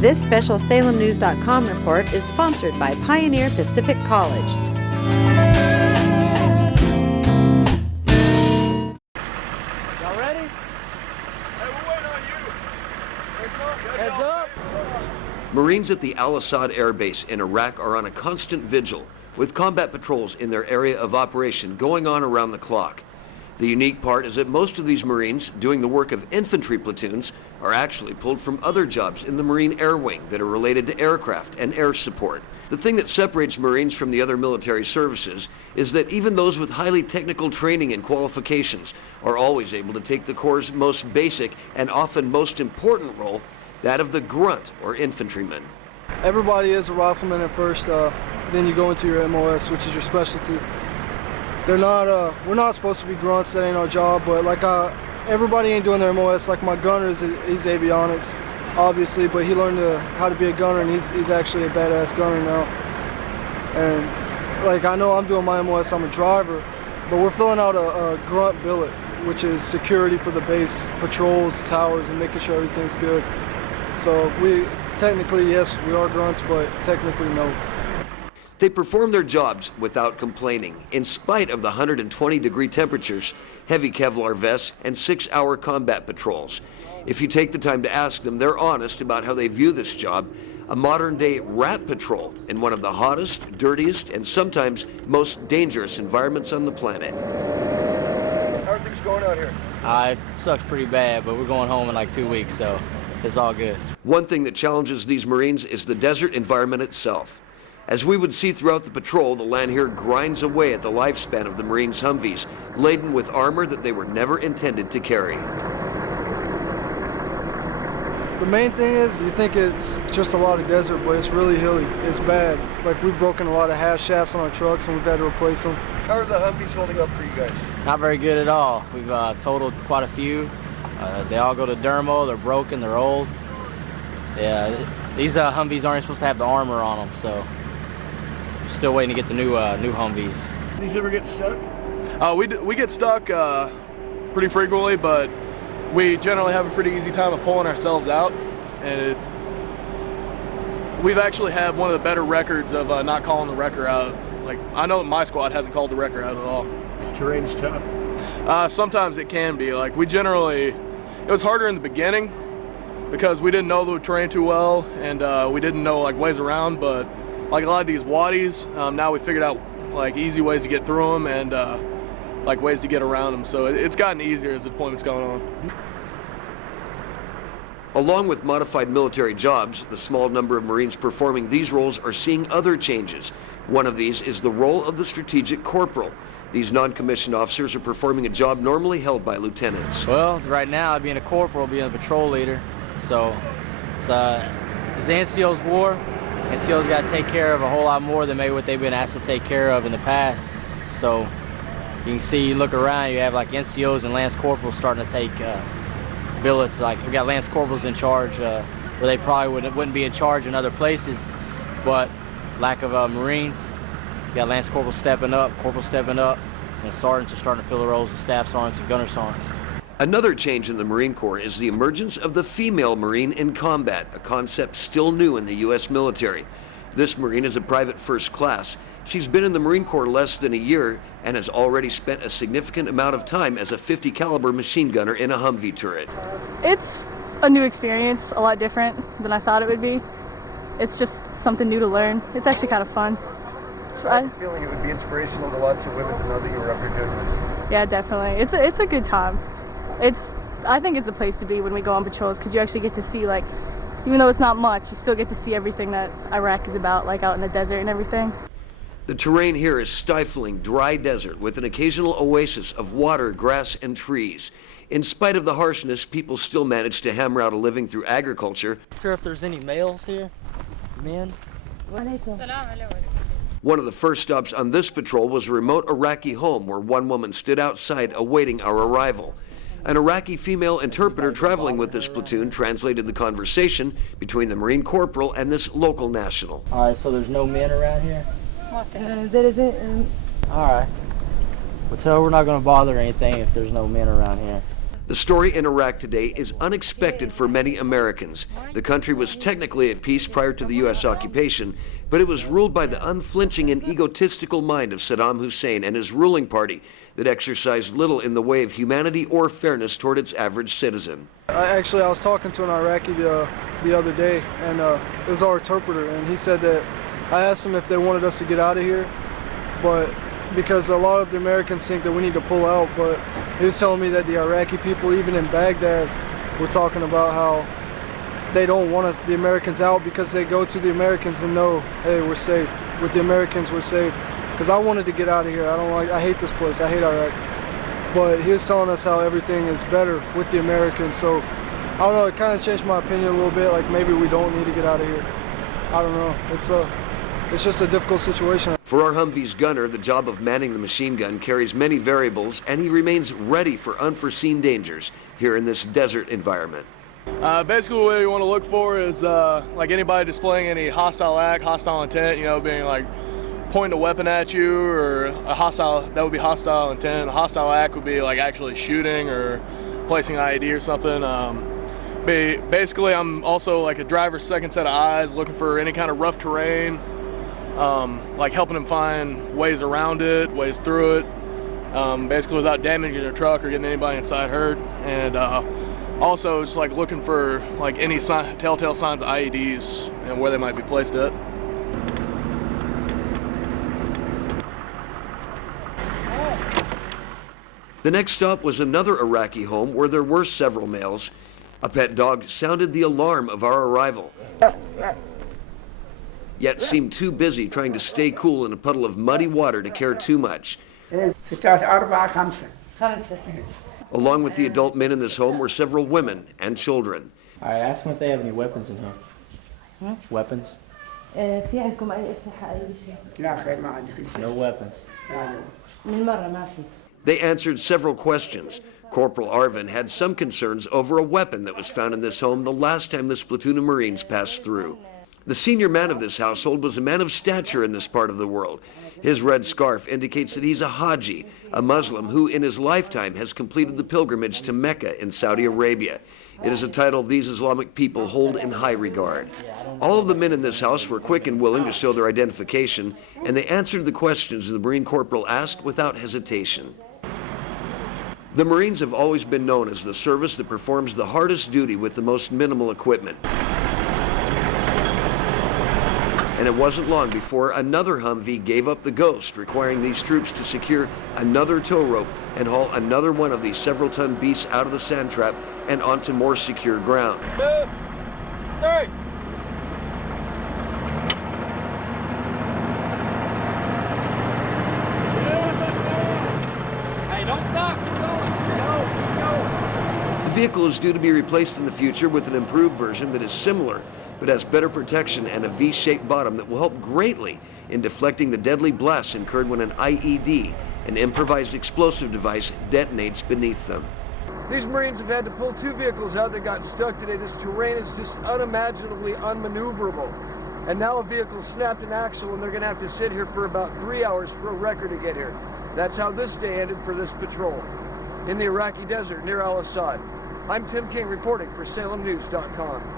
This special SalemNews.com report is sponsored by Pioneer Pacific College. Y'all ready? Hey, we're waiting on you. Heads up. Marines at the Asad Air Base in Iraq are on a constant vigil, with combat patrols in their area of operation going on around the clock. The unique part is that most of these Marines doing the work of infantry platoons are actually pulled from other jobs in the Marine Air Wing that are related to aircraft and air support. The thing that separates Marines from the other military services is that even those with highly technical training and qualifications are always able to take the Corps' most basic and often most important role, that of the grunt or infantryman. Everybody is a rifleman at first, then you go into your MOS, which is your specialty. We're not supposed to be grunts, that ain't our job, but everybody ain't doing their MOS. Like my gunner, he's avionics, obviously, but he learned how to be a gunner, and he's actually a badass gunner now. And I know I'm doing my MOS, I'm a driver, but we're filling out a grunt billet, which is security for the base, patrols, towers, and making sure everything's good. So technically, yes, we are grunts, but technically, no. They perform their jobs without complaining, in spite of the 120-degree temperatures, heavy Kevlar vests, and 6-hour combat patrols. If you take the time to ask them, they're honest about how they view this job, a modern-day rat patrol in one of the hottest, dirtiest, and sometimes most dangerous environments on the planet. How are things going out here? It sucks pretty bad, but we're going home in like 2 weeks, so it's all good. One thing that challenges these Marines is the desert environment itself. As we would see throughout the patrol, the land here grinds away at the lifespan of the Marines' Humvees, laden with armor that they were never intended to carry. The main thing is, you think it's just a lot of desert, but it's really hilly. It's bad. We've broken a lot of half shafts on our trucks, and we've had to replace them. How are the Humvees holding up for you guys? Not very good at all. We've totaled quite a few. They all go to dermo, they're broken, they're old. Yeah, these Humvees aren't supposed to have the armor on them, so still waiting to get the new Humvees. These ever get stuck? We get stuck pretty frequently, but we generally have a pretty easy time of pulling ourselves out. And we've actually had one of the better records of not calling the wrecker out. I know my squad hasn't called the wrecker out at all. This terrain's tough. Sometimes it can be. It was harder in the beginning because we didn't know the terrain too well, and we didn't know ways around, but a lot of these wadis, now we figured out easy ways to get through them and ways to get around them. So it's gotten easier as the deployment's gone on. Along with modified military jobs, the small number of Marines performing these roles are seeing other changes. One of these is the role of the strategic corporal. These non-commissioned officers are performing a job normally held by lieutenants. Well, right now, being a corporal, being a patrol leader, so it's the NCO's war. NCO's got to take care of a whole lot more than maybe what they've been asked to take care of in the past. So you can see, you look around, you have NCOs and Lance Corporals starting to take billets. We got Lance Corporals in charge where they probably wouldn't be in charge in other places, but lack of Marines, you got Lance Corporals stepping up, Corporals stepping up, and sergeants are starting to fill the roles of staff sergeants and gunner sergeants. Another change in the Marine Corps is the emergence of the female Marine in combat, a concept still new in the U.S. military. This Marine is a private first class. She's been in the Marine Corps less than a year and has already spent a significant amount of time as a .50 caliber machine gunner in a Humvee turret. It's a new experience, a lot different than I thought it would be. It's just something new to learn. It's actually kind of fun. I have a feeling it would be inspirational to lots of women to know that you were up here doing this. Yeah, definitely. It's a good time. I think it's the place to be when we go on patrols, because you actually get to see, even though it's not much, you still get to see everything that Iraq is about, out in the desert and everything. The terrain here is stifling, dry desert with an occasional oasis of water, grass, and trees. In spite of the harshness, people still manage to hammer out a living through agriculture. Not sure if there's any males here, men. One of the first stops on this patrol was a remote Iraqi home where one woman stood outside awaiting our arrival. An Iraqi female interpreter traveling with this platoon translated the conversation between the Marine corporal and this local national. All right, so there's no men around here? There isn't. All right. Well, tell her we're not going to bother anything if there's no men around here. The story in Iraq today is unexpected for many Americans. The country was technically at peace prior to the U.S. occupation, but it was ruled by the unflinching and egotistical mind of Saddam Hussein and his ruling party that exercised little in the way of humanity or fairness toward its average citizen. I was talking to an Iraqi the other day, and it was our interpreter, and he said that I asked him if they wanted us to get out of here, but because a lot of the Americans think that we need to pull out, but he was telling me that the Iraqi people, even in Baghdad, were talking about how they don't want us, the Americans, out because they go to the Americans and know, hey, we're safe. With the Americans, we're safe. Because I wanted to get out of here. I hate this place. I hate Iraq. But he was telling us how everything is better with the Americans. So, I don't know, it kind of changed my opinion a little bit. Like, maybe we don't need to get out of here. I don't know. It's just a difficult situation. For our Humvee's gunner, the job of manning the machine gun carries many variables, and he remains ready for unforeseen dangers here in this desert environment. Basically, what you want to look for is like anybody displaying any hostile act, hostile intent, you know, being like pointing a weapon at you, or a hostile, that would be hostile intent. A hostile act would be like actually shooting or placing an IED or something. Basically, I'm also like a driver's second set of eyes, looking for any kind of rough terrain, like helping them find ways around it, ways through it, basically without damaging their truck or getting anybody inside hurt. And also just like looking for like any telltale signs of IEDs and where they might be placed at. The next stop was another Iraqi home where there were several males. A pet dog sounded the alarm of our arrival, yet seemed too busy trying to stay cool in a puddle of muddy water to care too much. Along with the adult men in this home were several women and children. All right, ask them if they have any weapons in here. Weapons? No weapons. They answered several questions. Corporal Arvin had some concerns over a weapon that was found in this home the last time this platoon of Marines passed through. The senior man of this household was a man of stature in this part of the world. His red scarf indicates that he's a Haji, a Muslim who in his lifetime has completed the pilgrimage to Mecca in Saudi Arabia. It is a title these Islamic people hold in high regard. All of the men in this house were quick and willing to show their identification, and they answered the questions the Marine Corporal asked without hesitation. The Marines have always been known as the service that performs the hardest duty with the most minimal equipment. And it wasn't long before another Humvee gave up the ghost, requiring these troops to secure another tow rope and haul another one of these several-ton beasts out of the sand trap and onto more secure ground. 2, 3. Hey, don't stop. Keep going. The vehicle is due to be replaced in the future with an improved version that is similar, but has better protection and a V-shaped bottom that will help greatly in deflecting the deadly blasts incurred when an IED, an improvised explosive device, detonates beneath them. These Marines have had to pull 2 vehicles out that got stuck today. This terrain is just unimaginably unmaneuverable. And now a vehicle snapped an axle and they're gonna have to sit here for about 3 hours for a wrecker to get here. That's how this day ended for this patrol. In the Iraqi desert near Al-Assad, I'm Tim King reporting for SalemNews.com.